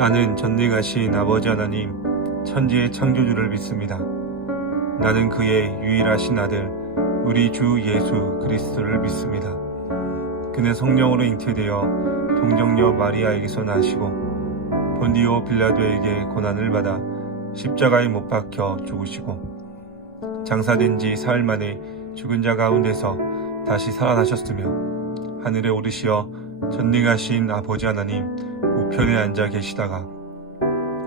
나는 전능하신 아버지 하나님, 천지의 창조주를 믿습니다. 나는 그의 유일하신 아들, 우리 주 예수 그리스도를 믿습니다. 그는 성령으로 잉태되어 동정녀 마리아에게서 나시고 본디오 빌라도에게 고난을 받아 십자가에 못 박혀 죽으시고 장사된 지 사흘 만에 죽은 자 가운데서 다시 살아나셨으며 하늘에 오르시어 전능하신 아버지 하나님 우편에 앉아 계시다가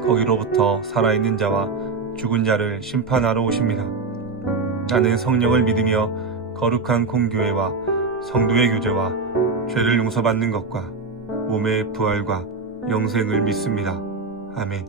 거기로부터 살아있는 자와 죽은 자를 심판하러 오십니다. 나는 성령을 믿으며 거룩한 공교회와 성도의 교제와 죄를 용서받는 것과 몸의 부활과 영생을 믿습니다. 아멘.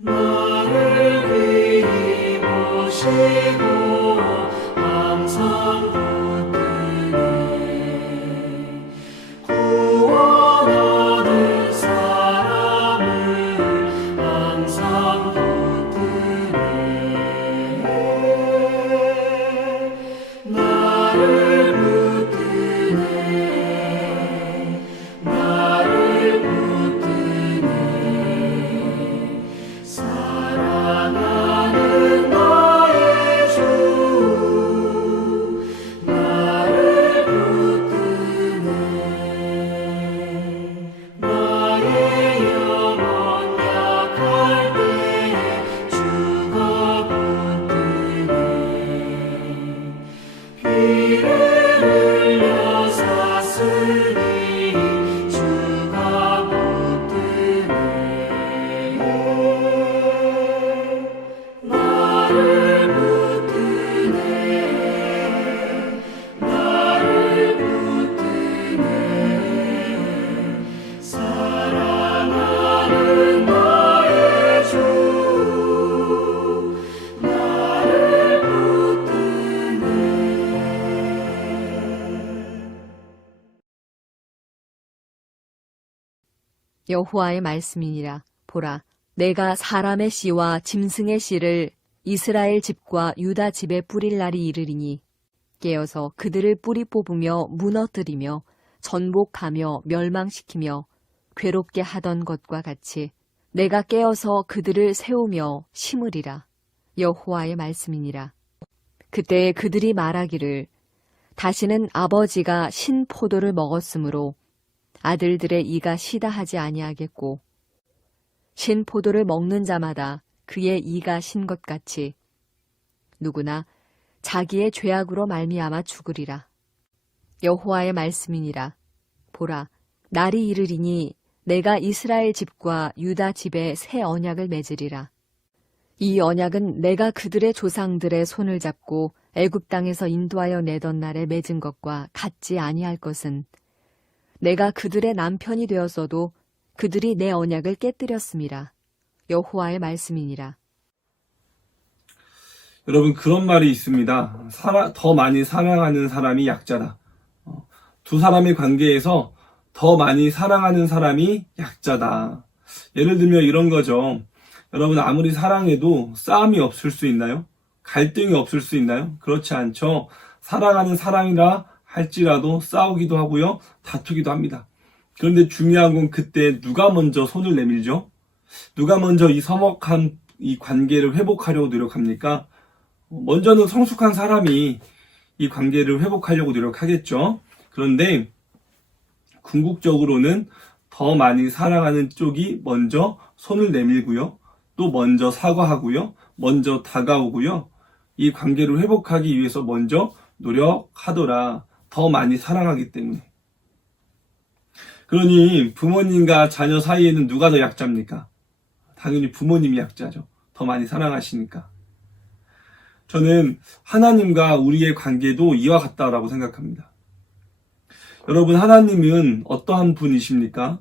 나를 귀히 보시고 항상 붙드네 구원하는 사람을 항상 붙드네 나를 붙드네 나를 붙드네 사랑하는 나의 주 나를 붙드네 나의 영혼 약할 때 주가 붙드네 피를 흘려 샀으니 주가 붙드네 나를 붙드네 나를 붙드네 사랑하는 나의 주 나를 붙드네 여호와의 말씀이니라. 보라, 내가 사람의 씨와 짐승의 씨를 이스라엘 집과 유다 집에 뿌릴 날이 이르리니 깨어서 그들을 뿌리 뽑으며 무너뜨리며 전복하며 멸망시키며 괴롭게 하던 것과 같이 내가 깨어서 그들을 세우며 심으리라. 여호와의 말씀이니라. 그때 그들이 말하기를 다시는 아버지가 신 포도를 먹었으므로 아들들의 이가 시다 하지 아니하겠고 신 포도를 먹는 자마다 그의 이가 신 것 같이 누구나 자기의 죄악으로 말미암아 죽으리라. 여호와의 말씀이니라. 보라, 날이 이르리니 내가 이스라엘 집과 유다 집에 새 언약을 맺으리라. 이 언약은 내가 그들의 조상들의 손을 잡고 애굽 땅에서 인도하여 내던 날에 맺은 것과 같지 아니할 것은 내가 그들의 남편이 되었어도 그들이 내 언약을 깨뜨렸음이라. 여호와의 말씀이니라. 여러분, 그런 말이 있습니다. 더 많이 사랑하는 사람이 약자다. 두 사람의 관계에서 더 많이 사랑하는 사람이 약자다. 예를 들면 이런 거죠. 여러분, 아무리 사랑해도 싸움이 없을 수 있나요? 갈등이 없을 수 있나요? 그렇지 않죠. 사랑하는 사람이라 할지라도 싸우기도 하고요, 다투기도 합니다. 그런데 중요한 건 그때 누가 먼저 손을 내밀죠? 누가 먼저 이 서먹한 이 관계를 회복하려고 노력합니까? 먼저는 성숙한 사람이 이 관계를 회복하려고 노력하겠죠. 그런데 궁극적으로는 더 많이 사랑하는 쪽이 먼저 손을 내밀고요, 또 먼저 사과하고요, 먼저 다가오고요, 이 관계를 회복하기 위해서 먼저 노력하더라. 더 많이 사랑하기 때문에. 그러니 부모님과 자녀 사이에는 누가 더 약자입니까? 당연히 부모님이 약자죠. 더 많이 사랑하시니까. 저는 하나님과 우리의 관계도 이와 같다라고 생각합니다. 여러분, 하나님은 어떠한 분이십니까?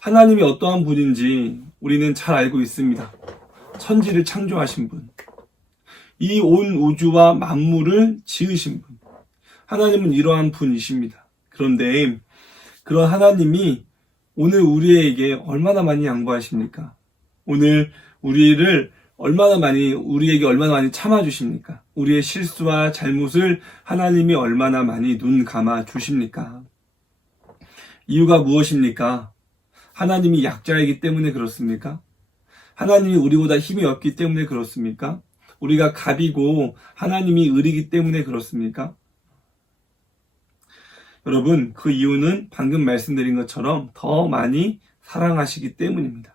하나님이 어떠한 분인지 우리는 잘 알고 있습니다. 천지를 창조하신 분, 이 온 우주와 만물을 지으신 분, 하나님은 이러한 분이십니다. 그런데 그런 하나님이 오늘 우리에게 얼마나 많이 양보하십니까? 오늘 우리에게 얼마나 많이 참아주십니까? 우리의 실수와 잘못을 하나님이 얼마나 많이 눈 감아 주십니까? 이유가 무엇입니까? 하나님이 약자이기 때문에 그렇습니까? 하나님이 우리보다 힘이 없기 때문에 그렇습니까? 우리가 갑이고 하나님이 을이기 때문에 그렇습니까? 여러분, 그 이유는 방금 말씀드린 것처럼 더 많이 사랑하시기 때문입니다.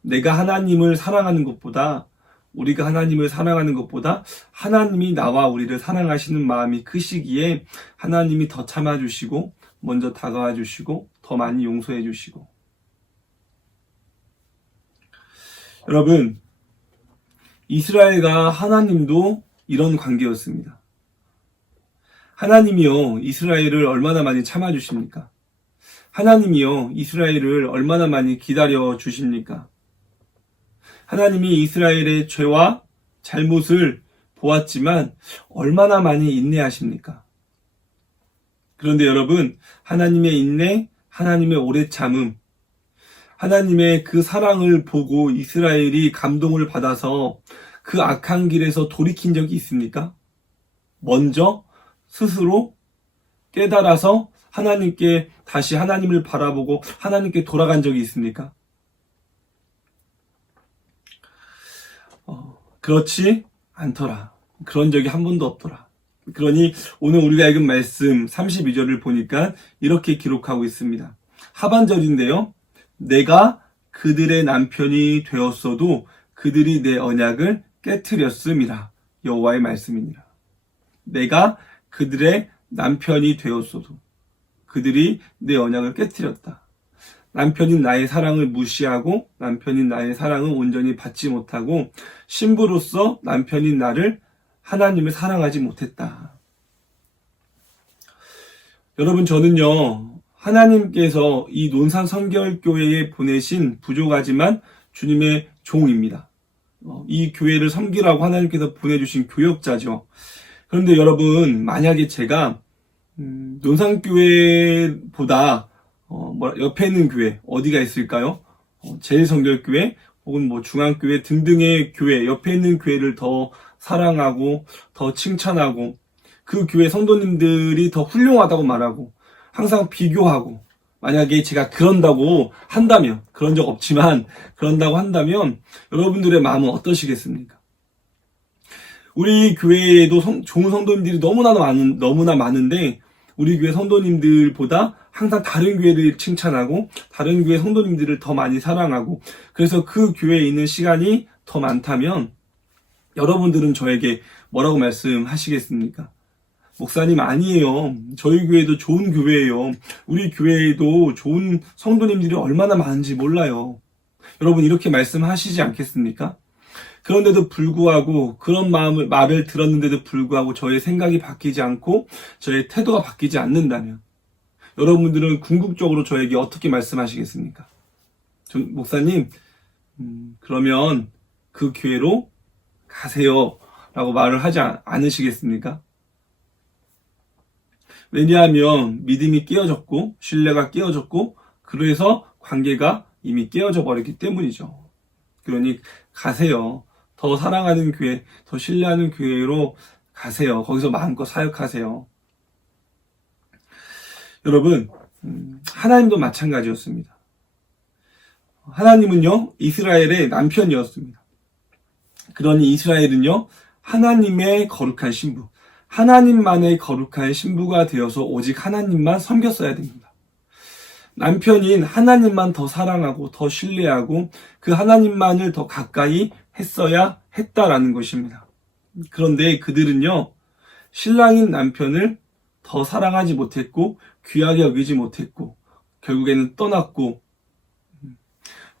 내가 하나님을 사랑하는 것보다, 우리가 하나님을 사랑하는 것보다 하나님이 나와 우리를 사랑하시는 마음이 크시기에 하나님이 더 참아주시고, 먼저 다가와 주시고, 더 많이 용서해 주시고. 여러분, 이스라엘과 하나님도 이런 관계였습니다. 하나님이요, 이스라엘을 얼마나 많이 참아주십니까? 하나님이요, 이스라엘을 얼마나 많이 기다려 주십니까? 하나님이 이스라엘의 죄와 잘못을 보았지만 얼마나 많이 인내하십니까? 그런데 여러분, 하나님의 인내, 하나님의 오래 참음, 하나님의 그 사랑을 보고 이스라엘이 감동을 받아서 그 악한 길에서 돌이킨 적이 있습니까? 먼저 스스로 깨달아서 하나님께 다시 하나님을 바라보고 하나님께 돌아간 적이 있습니까? 그렇지 않더라. 그런 적이 한 번도 없더라. 그러니 오늘 우리가 읽은 말씀 32절을 보니까 이렇게 기록하고 있습니다. 하반절인데요. 내가 그들의 남편이 되었어도 그들이 내 언약을 깨트렸음이라. 여호와의 말씀이니라. 내가 그들의 남편이 되었어도 그들이 내 언약을 깨트렸다. 남편인 나의 사랑을 무시하고 남편인 나의 사랑을 온전히 받지 못하고 신부로서 남편인 나를 하나님을 사랑하지 못했다. 여러분, 저는요, 하나님께서 이 논산 성결교회에 보내신 부족하지만 주님의 종입니다. 이 교회를 섬기라고 하나님께서 보내주신 교역자죠. 그런데 여러분, 만약에 제가 논산교회보다 옆에 있는 교회 어디가 있을까요? 제일성결교회 혹은 중앙교회 등등의 교회, 옆에 있는 교회를 더 사랑하고 더 칭찬하고 그 교회 성도님들이 더 훌륭하다고 말하고 항상 비교하고, 만약에 제가 그런다고 한다면, 그런 적 없지만 그런다고 한다면 여러분들의 마음은 어떠시겠습니까? 우리 교회에도 좋은 성도님들이 너무나 많은데 우리 교회 성도님들보다 항상 다른 교회를 칭찬하고 다른 교회 성도님들을 더 많이 사랑하고, 그래서 그 교회에 있는 시간이 더 많다면 여러분들은 저에게 뭐라고 말씀하시겠습니까? 목사님 아니에요. 저희 교회도 좋은 교회예요. 우리 교회에도 좋은 성도님들이 얼마나 많은지 몰라요. 여러분 이렇게 말씀하시지 않겠습니까? 그런데도 불구하고 그런 말을 들었는데도 불구하고 저의 생각이 바뀌지 않고 저의 태도가 바뀌지 않는다면 여러분들은 궁극적으로 저에게 어떻게 말씀하시겠습니까? 목사님, 그러면 그 교회로 가세요 라고 말을 하지 않으시겠습니까? 왜냐하면 믿음이 깨어졌고 신뢰가 깨어졌고 그래서 관계가 이미 깨어져 버렸기 때문이죠. 그러니 가세요. 더 사랑하는 교회, 더 신뢰하는 교회로 가세요. 거기서 마음껏 사역하세요. 여러분, 하나님도 마찬가지였습니다. 하나님은요, 이스라엘의 남편이었습니다. 그러니 이스라엘은요, 하나님의 거룩한 신부, 하나님만의 거룩한 신부가 되어서 오직 하나님만 섬겼어야 됩니다. 남편인 하나님만 더 사랑하고 더 신뢰하고 그 하나님만을 더 가까이 했어야 했다라는 것입니다. 그런데 그들은요, 신랑인 남편을 더 사랑하지 못했고 귀하게 여기지 못했고 결국에는 떠났고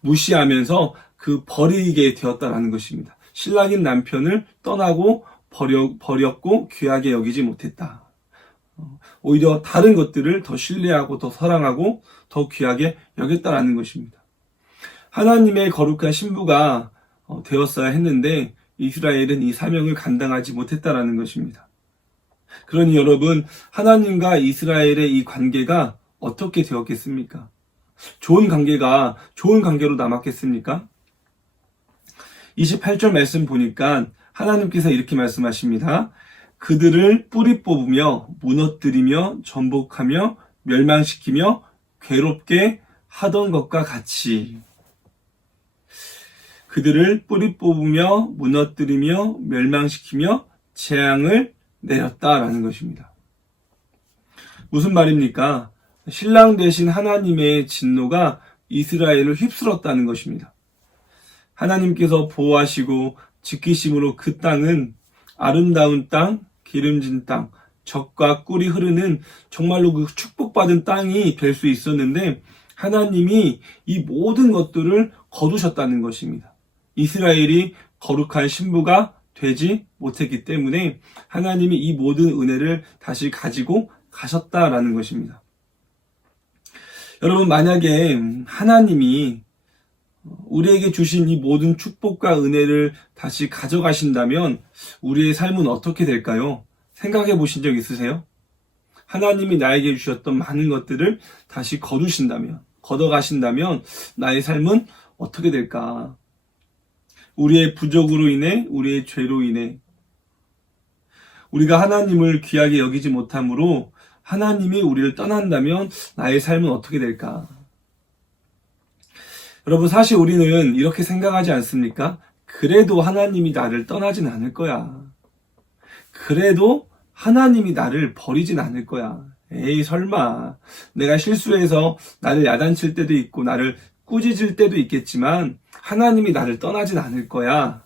무시하면서 그 버리게 되었다라는 것입니다. 신랑인 남편을 떠나고 버렸고 귀하게 여기지 못했다. 오히려 다른 것들을 더 신뢰하고 더 사랑하고 더 귀하게 여겼다라는 것입니다. 하나님의 거룩한 신부가 되었어야 했는데 이스라엘은 이 사명을 감당하지 못했다라는 것입니다. 그러니 여러분, 하나님과 이스라엘의 이 관계가 어떻게 되었겠습니까? 좋은 관계로 남았겠습니까? 28절 말씀 보니까 하나님께서 이렇게 말씀하십니다. 그들을 뿌리 뽑으며 무너뜨리며 전복하며 멸망시키며 괴롭게 하던 것과 같이. 그들을 뿌리 뽑으며 무너뜨리며 멸망시키며 재앙을 내렸다라는 것입니다. 무슨 말입니까? 신랑 대신 하나님의 진노가 이스라엘을 휩쓸었다는 것입니다. 하나님께서 보호하시고 지키심으로 그 땅은 아름다운 땅, 기름진 땅, 젖과 꿀이 흐르는 정말로 그 축복받은 땅이 될 수 있었는데 하나님이 이 모든 것들을 거두셨다는 것입니다. 이스라엘이 거룩한 신부가 되지 못했기 때문에 하나님이 이 모든 은혜를 다시 가지고 가셨다라는 것입니다. 여러분, 만약에 하나님이 우리에게 주신 이 모든 축복과 은혜를 다시 가져가신다면 우리의 삶은 어떻게 될까요? 생각해 보신 적 있으세요? 하나님이 나에게 주셨던 많은 것들을 다시 걷어가신다면 나의 삶은 어떻게 될까? 우리의 부족으로 인해, 우리의 죄로 인해 우리가 하나님을 귀하게 여기지 못함으로 하나님이 우리를 떠난다면 나의 삶은 어떻게 될까? 여러분, 사실 우리는 이렇게 생각하지 않습니까? 그래도 하나님이 나를 떠나진 않을 거야. 그래도 하나님이 나를 버리진 않을 거야. 에이, 설마. 내가 실수해서 나를 야단칠 때도 있고 나를 꾸짖을 때도 있겠지만 하나님이 나를 떠나진 않을 거야.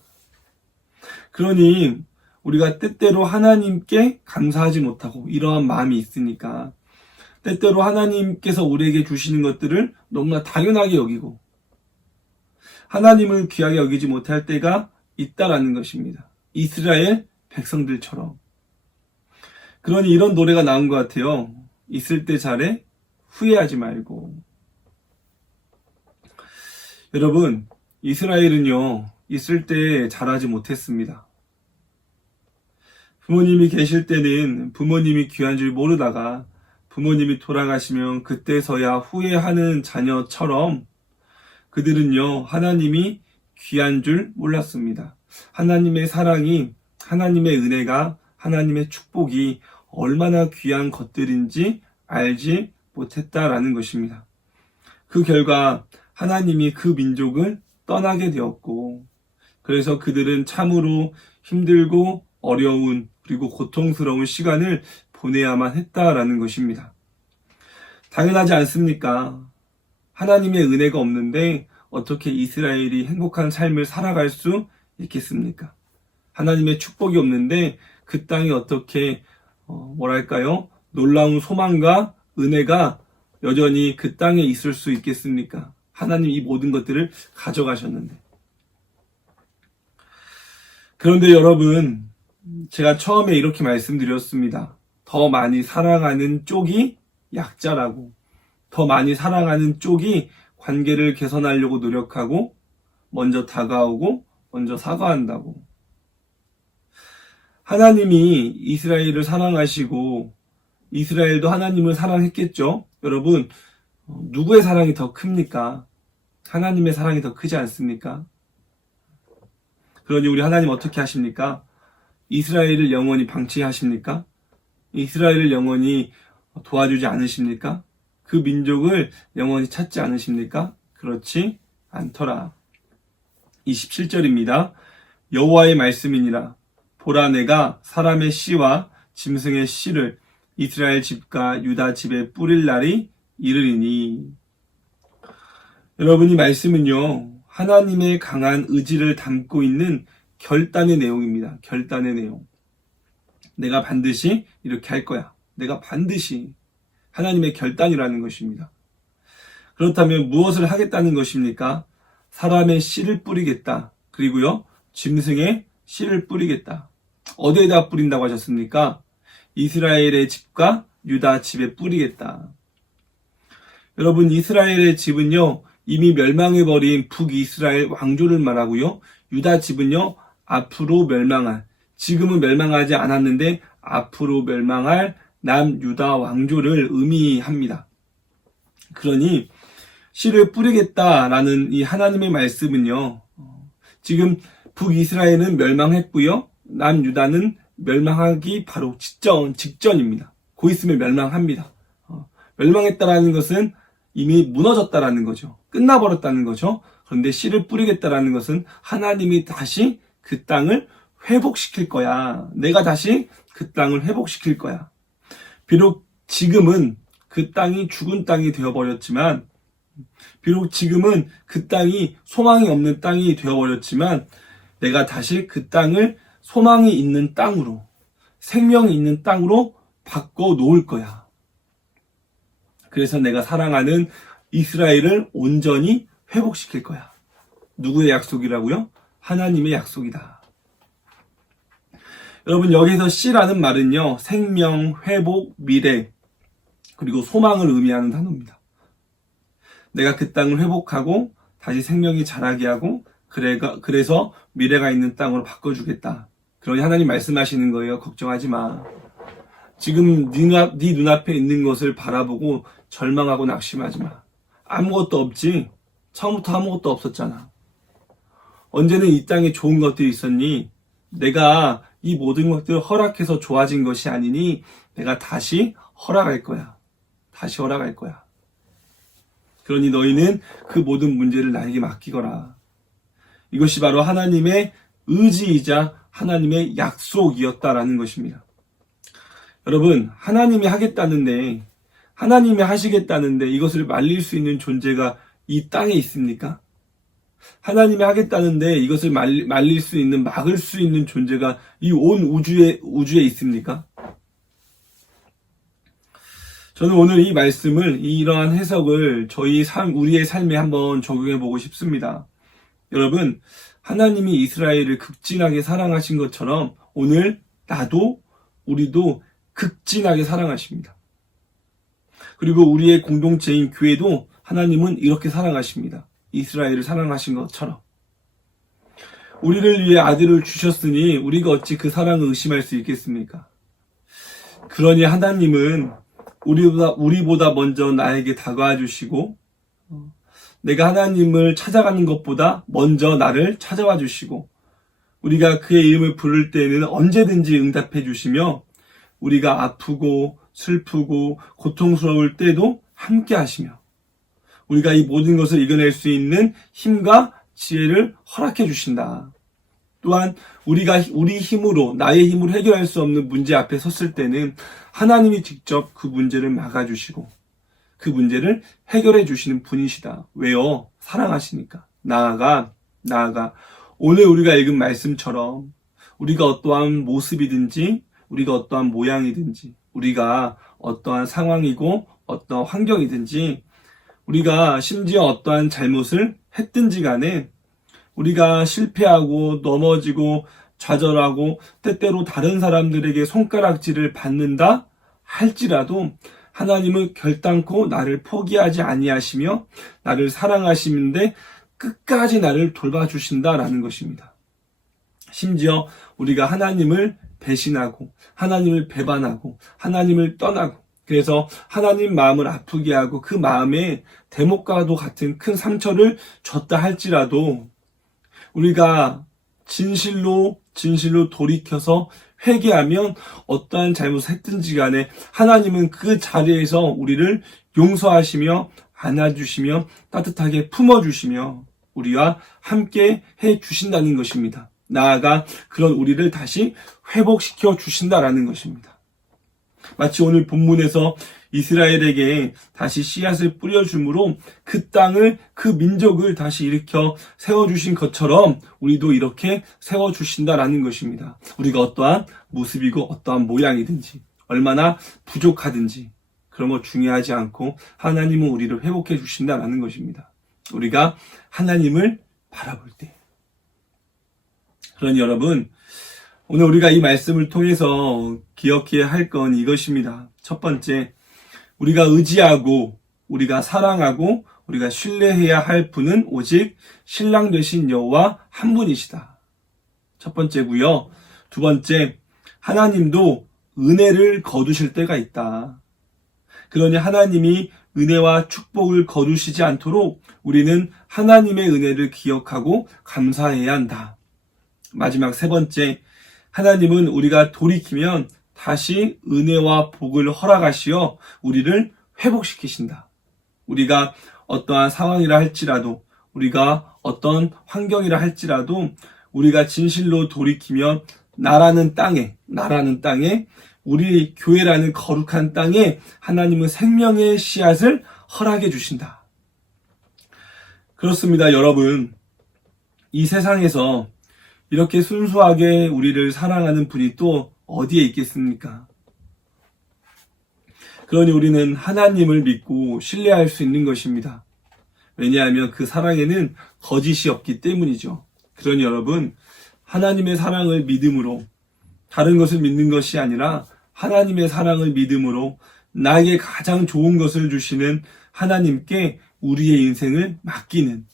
그러니 우리가 때때로 하나님께 감사하지 못하고 이러한 마음이 있으니까 때때로 하나님께서 우리에게 주시는 것들을 너무나 당연하게 여기고 하나님을 귀하게 여기지 못할 때가 있다라는 것입니다. 이스라엘 백성들처럼. 그러니 이런 노래가 나온 것 같아요. 있을 때 잘해, 후회하지 말고. 여러분, 이스라엘은요, 있을 때 잘하지 못했습니다. 부모님이 계실 때는 부모님이 귀한 줄 모르다가 부모님이 돌아가시면 그때서야 후회하는 자녀처럼 그들은요, 하나님이 귀한 줄 몰랐습니다. 하나님의 사랑이, 하나님의 은혜가, 하나님의 축복이 얼마나 귀한 것들인지 알지 못했다라는 것입니다. 그 결과 하나님이 그 민족을 떠나게 되었고, 그래서 그들은 참으로 힘들고 어려운 그리고 고통스러운 시간을 보내야만 했다라는 것입니다. 당연하지 않습니까? 하나님의 은혜가 없는데 어떻게 이스라엘이 행복한 삶을 살아갈 수 있겠습니까? 하나님의 축복이 없는데 그 땅이 어떻게 놀라운 소망과 은혜가 여전히 그 땅에 있을 수 있겠습니까? 하나님 이 모든 것들을 가져가셨는데. 그런데 여러분, 제가 처음에 이렇게 말씀드렸습니다. 더 많이 사랑하는 쪽이 약자라고. 더 많이 사랑하는 쪽이 관계를 개선하려고 노력하고 먼저 다가오고 먼저 사과한다고. 하나님이 이스라엘을 사랑하시고 이스라엘도 하나님을 사랑했겠죠. 여러분, 누구의 사랑이 더 큽니까? 하나님의 사랑이 더 크지 않습니까? 그러니 우리 하나님 어떻게 하십니까? 이스라엘을 영원히 방치하십니까? 이스라엘을 영원히 도와주지 않으십니까? 그 민족을 영원히 찾지 않으십니까? 그렇지 않더라. 27절입니다. 여호와의 말씀이니라. 보라, 내가 사람의 씨와 짐승의 씨를 이스라엘 집과 유다 집에 뿌릴 날이 이르리니. 여러분, 이 말씀은요, 하나님의 강한 의지를 담고 있는 결단의 내용입니다. 결단의 내용. 내가 반드시 이렇게 할 거야. 내가 반드시. 하나님의 결단이라는 것입니다. 그렇다면 무엇을 하겠다는 것입니까? 사람의 씨를 뿌리겠다. 그리고요, 짐승의 씨를 뿌리겠다. 어디에다 뿌린다고 하셨습니까? 이스라엘의 집과 유다 집에 뿌리겠다. 여러분, 이스라엘의 집은요, 이미 멸망해버린 북이스라엘 왕조를 말하고요, 유다 집은요, 앞으로 멸망할, 지금은 멸망하지 않았는데 앞으로 멸망할 남유다 왕조를 의미합니다. 그러니 씨를 뿌리겠다라는 이 하나님의 말씀은요, 지금 북이스라엘은 멸망했고요, 남유다는 멸망하기 바로 직전입니다. 곧 있으면 멸망합니다. 멸망했다라는 것은 이미 무너졌다라는 거죠. 끝나버렸다는 거죠. 그런데 씨를 뿌리겠다라는 것은 하나님이 다시 그 땅을 회복시킬 거야. 내가 다시 그 땅을 회복시킬 거야. 비록 지금은 그 땅이 죽은 땅이 되어버렸지만, 비록 지금은 그 땅이 소망이 없는 땅이 되어버렸지만, 내가 다시 그 땅을 소망이 있는 땅으로, 생명이 있는 땅으로 바꿔 놓을 거야. 그래서 내가 사랑하는 이스라엘을 온전히 회복시킬 거야. 누구의 약속이라고요? 하나님의 약속이다. 여러분, 여기서 씨라는 말은요, 생명, 회복, 미래, 그리고 소망을 의미하는 단어입니다. 내가 그 땅을 회복하고 다시 생명이 자라게 하고 그래서 미래가 있는 땅으로 바꿔주겠다. 그러니 하나님 말씀하시는 거예요. 걱정하지 마. 지금 네 눈앞에 있는 것을 바라보고 절망하고 낙심하지 마. 아무것도 없지. 처음부터 아무것도 없었잖아. 언제는 이 땅에 좋은 것들이 있었니? 내가 이 모든 것들을 허락해서 좋아진 것이 아니니 내가 다시 허락할 거야. 다시 허락할 거야. 그러니 너희는 그 모든 문제를 나에게 맡기거라. 이것이 바로 하나님의 의지이자 하나님의 약속이었다라는 것입니다. 여러분, 하나님이 하겠다는데, 하나님이 하시겠다는데 이것을 말릴 수 있는 존재가 이 땅에 있습니까? 하나님이 하겠다는데 이것을 말릴 수 있는, 막을 수 있는 존재가 이 온 우주에 있습니까? 저는 오늘 이 말씀을, 이러한 해석을 우리의 삶에 한번 적용해 보고 싶습니다. 여러분, 하나님이 이스라엘을 극진하게 사랑하신 것처럼 오늘 우리도 극진하게 사랑하십니다. 그리고 우리의 공동체인 교회도 하나님은 이렇게 사랑하십니다. 이스라엘을 사랑하신 것처럼. 우리를 위해 아들을 주셨으니 우리가 어찌 그 사랑을 의심할 수 있겠습니까? 그러니 하나님은 우리보다 먼저 나에게 다가와 주시고, 내가 하나님을 찾아가는 것보다 먼저 나를 찾아와 주시고, 우리가 그의 이름을 부를 때에는 언제든지 응답해 주시며, 우리가 아프고 슬프고 고통스러울 때도 함께 하시며, 우리가 이 모든 것을 이겨낼 수 있는 힘과 지혜를 허락해 주신다. 또한 우리 힘으로, 나의 힘으로 해결할 수 없는 문제 앞에 섰을 때는 하나님이 직접 그 문제를 막아주시고 그 문제를 해결해 주시는 분이시다. 왜요? 사랑하시니까. 나아가 오늘 우리가 읽은 말씀처럼 우리가 어떠한 모습이든지, 우리가 어떠한 모양이든지, 우리가 어떠한 상황이고 어떠한 환경이든지, 우리가 심지어 어떠한 잘못을 했든지 간에 우리가 실패하고 넘어지고 좌절하고 때때로 다른 사람들에게 손가락질을 받는다 할지라도 하나님은 결단코 나를 포기하지 아니하시며 나를 사랑하시는데 끝까지 나를 돌봐주신다라는 것입니다. 심지어 우리가 하나님을 배신하고 하나님을 배반하고 하나님을 떠나고 그래서 하나님 마음을 아프게 하고 그 마음에 대목과도 같은 큰 상처를 줬다 할지라도 우리가 진실로 돌이켜서 회개하면 어떠한 잘못을 했든지 간에 하나님은 그 자리에서 우리를 용서하시며 안아주시며 따뜻하게 품어주시며 우리와 함께 해주신다는 것입니다. 나아가 그런 우리를 다시 회복시켜 주신다라는 것입니다. 마치 오늘 본문에서 이스라엘에게 다시 씨앗을 뿌려줌으로 그 땅을, 그 민족을 다시 일으켜 세워주신 것처럼 우리도 이렇게 세워주신다라는 것입니다. 우리가 어떠한 모습이고 어떠한 모양이든지 얼마나 부족하든지 그런 거 중요하지 않고 하나님은 우리를 회복해 주신다라는 것입니다. 우리가 하나님을 바라볼 때. 그러니 여러분, 오늘 우리가 이 말씀을 통해서 기억해야 할 건 이것입니다. 첫 번째, 우리가 의지하고 우리가 사랑하고 우리가 신뢰해야 할 분은 오직 신랑 되신 여호와 한 분이시다. 첫 번째고요. 두 번째, 하나님도 은혜를 거두실 때가 있다. 그러니 하나님이 은혜와 축복을 거두시지 않도록 우리는 하나님의 은혜를 기억하고 감사해야 한다. 마지막 세 번째, 하나님은 우리가 돌이키면 다시 은혜와 복을 허락하시어 우리를 회복시키신다. 우리가 어떠한 상황이라 할지라도 우리가 어떤 환경이라 할지라도 우리가 진실로 돌이키면 나라는 땅에 우리 교회라는 거룩한 땅에 하나님은 생명의 씨앗을 허락해 주신다. 그렇습니다, 여러분. 이 세상에서 이렇게 순수하게 우리를 사랑하는 분이 또 어디에 있겠습니까? 그러니 우리는 하나님을 믿고 신뢰할 수 있는 것입니다. 왜냐하면 그 사랑에는 거짓이 없기 때문이죠. 그러니 여러분, 하나님의 사랑을 믿음으로, 다른 것을 믿는 것이 아니라 하나님의 사랑을 믿음으로 나에게 가장 좋은 것을 주시는 하나님께 우리의 인생을 맡기는,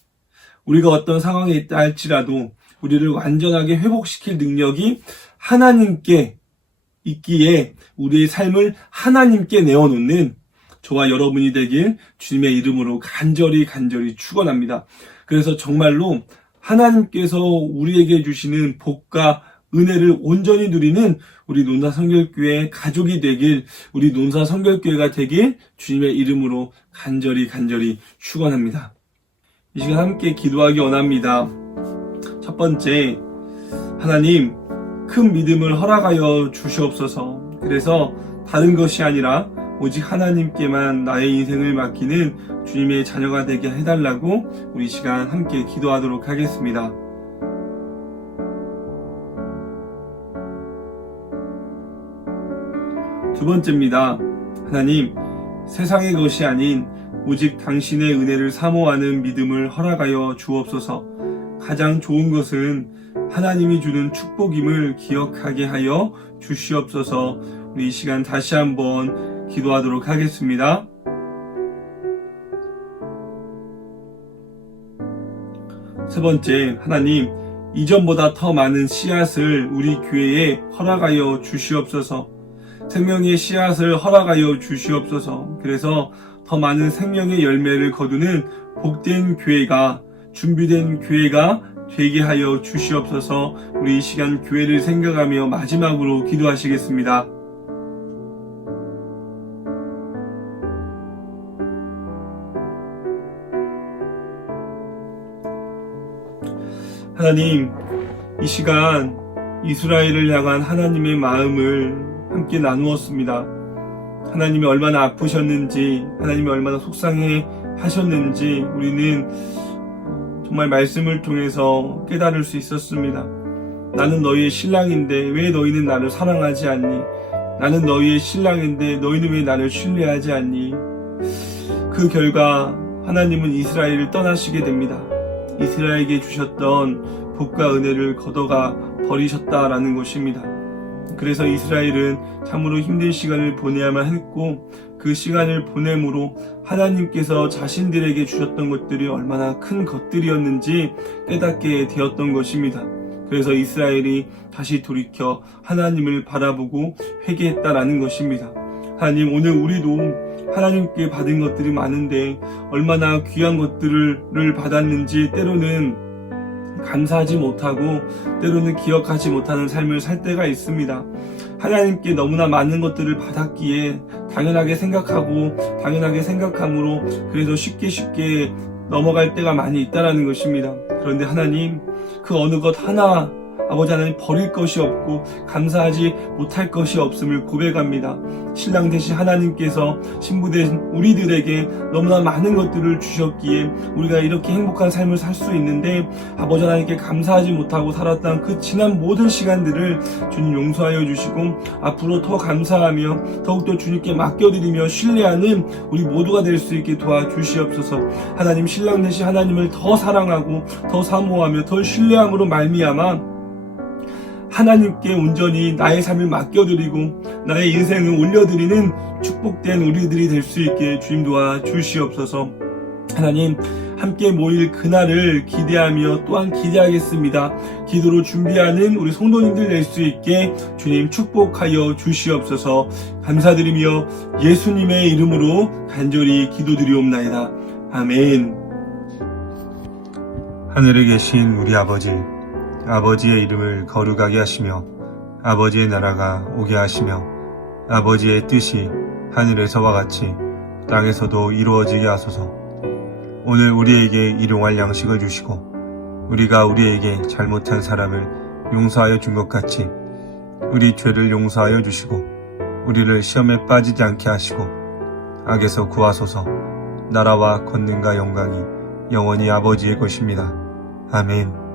우리가 어떤 상황에 있다 할지라도 우리를 완전하게 회복시킬 능력이 하나님께 있기에 우리의 삶을 하나님께 내어놓는 저와 여러분이 되길 주님의 이름으로 간절히 축원합니다. 그래서 정말로 하나님께서 우리에게 주시는 복과 은혜를 온전히 누리는 우리 논사성결교회 가족이 되길, 우리 논사성결교회가 되길 주님의 이름으로 간절히 축원합니다. 이 시간 함께 기도하기 원합니다. 첫 번째, 하나님 큰 믿음을 허락하여 주시옵소서. 그래서 다른 것이 아니라 오직 하나님께만 나의 인생을 맡기는 주님의 자녀가 되게 해달라고 우리 시간 함께 기도하도록 하겠습니다. 두 번째입니다. 하나님, 세상의 것이 아닌 오직 당신의 은혜를 사모하는 믿음을 허락하여 주옵소서. 가장 좋은 것은 하나님이 주는 축복임을 기억하게 하여 주시옵소서. 우리 이 시간 다시 한번 기도하도록 하겠습니다. 세 번째, 하나님, 이전보다 더 많은 씨앗을 우리 교회에 허락하여 주시옵소서. 생명의 씨앗을 허락하여 주시옵소서. 그래서 더 많은 생명의 열매를 거두는 복된 교회가, 준비된 교회가 되게 하여 주시옵소서. 우리 이 시간 교회를 생각하며 마지막으로 기도하시겠습니다. 하나님, 이 시간 이스라엘을 향한 하나님의 마음을 함께 나누었습니다. 하나님이 얼마나 아프셨는지, 하나님이 얼마나 속상해 하셨는지 우리는 정말 말씀을 통해서 깨달을 수 있었습니다. 나는 너희의 신랑인데 왜 너희는 나를 사랑하지 않니? 나는 너희의 신랑인데 너희는 왜 나를 신뢰하지 않니? 그 결과 하나님은 이스라엘을 떠나시게 됩니다. 이스라엘에게 주셨던 복과 은혜를 걷어가 버리셨다라는 것입니다. 그래서 이스라엘은 참으로 힘든 시간을 보내야만 했고, 그 시간을 보냄으로 하나님께서 자신들에게 주셨던 것들이 얼마나 큰 것들이었는지 깨닫게 되었던 것입니다. 그래서 이스라엘이 다시 돌이켜 하나님을 바라보고 회개했다라는 것입니다. 하나님, 오늘 우리도 하나님께 받은 것들이 많은데 얼마나 귀한 것들을 받았는지 때로는 감사하지 못하고 때로는 기억하지 못하는 삶을 살 때가 있습니다. 하나님께 너무나 많은 것들을 받았기에 당연하게 생각함으로 그래서 쉽게 넘어갈 때가 많이 있다라는 것입니다. 그런데 하나님, 그 어느 것 하나 아버지 하나님 버릴 것이 없고 감사하지 못할 것이 없음을 고백합니다. 신랑 되신 하나님께서 신부된 우리들에게 너무나 많은 것들을 주셨기에 우리가 이렇게 행복한 삶을 살 수 있는데, 아버지 하나님께 감사하지 못하고 살았던 그 지난 모든 시간들을 주님 용서하여 주시고 앞으로 더 감사하며 더욱더 주님께 맡겨드리며 신뢰하는 우리 모두가 될 수 있게 도와주시옵소서. 하나님, 신랑 되신 하나님을 더 사랑하고 더 사모하며 더 신뢰함으로 말미암아 하나님께 온전히 나의 삶을 맡겨드리고 나의 인생을 올려드리는 축복된 우리들이 될 수 있게 주님 도와주시옵소서. 하나님, 함께 모일 그날을 기대하며 또한 기대하겠습니다. 기도로 준비하는 우리 성도님들 될 수 있게 주님 축복하여 주시옵소서. 감사드리며 예수님의 이름으로 간절히 기도드리옵나이다. 아멘. 하늘에 계신 우리 아버지의 이름을 거룩하게 하시며 아버지의 나라가 오게 하시며 아버지의 뜻이 하늘에서와 같이 땅에서도 이루어지게 하소서. 오늘 우리에게 일용할 양식을 주시고 우리가 우리에게 잘못한 사람을 용서하여 준 것 같이 우리 죄를 용서하여 주시고 우리를 시험에 빠지지 않게 하시고 악에서 구하소서. 나라와 권능과 영광이 영원히 아버지의 것입니다. 아멘.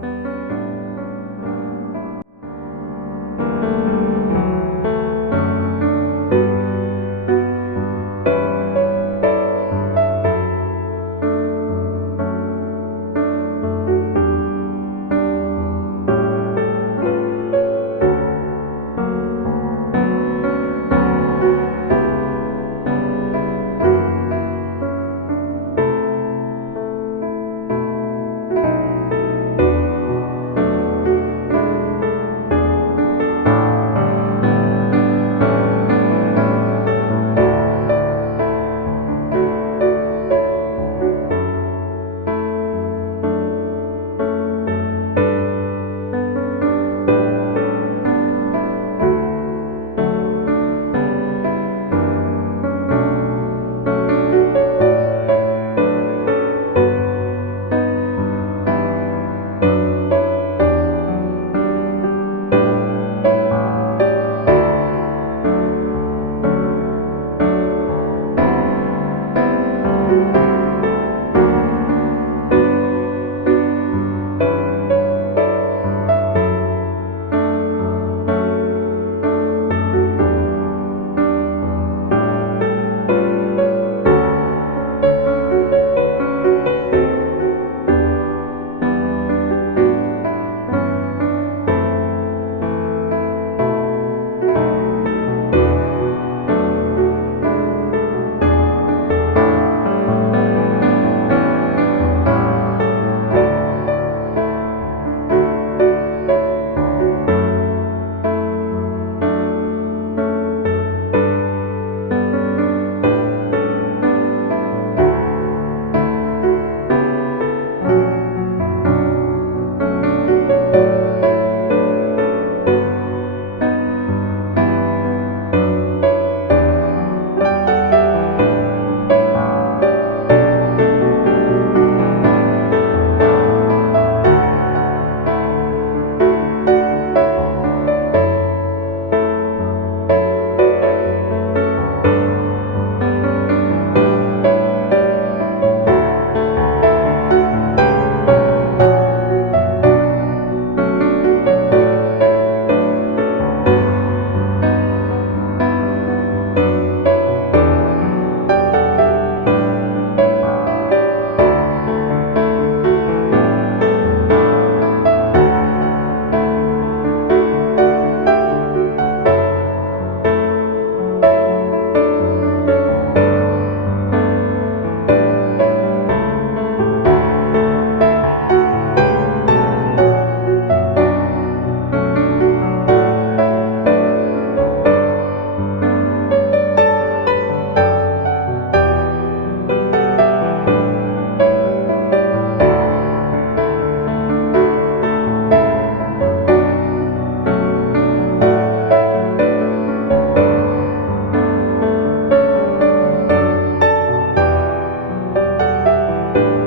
주옵소서.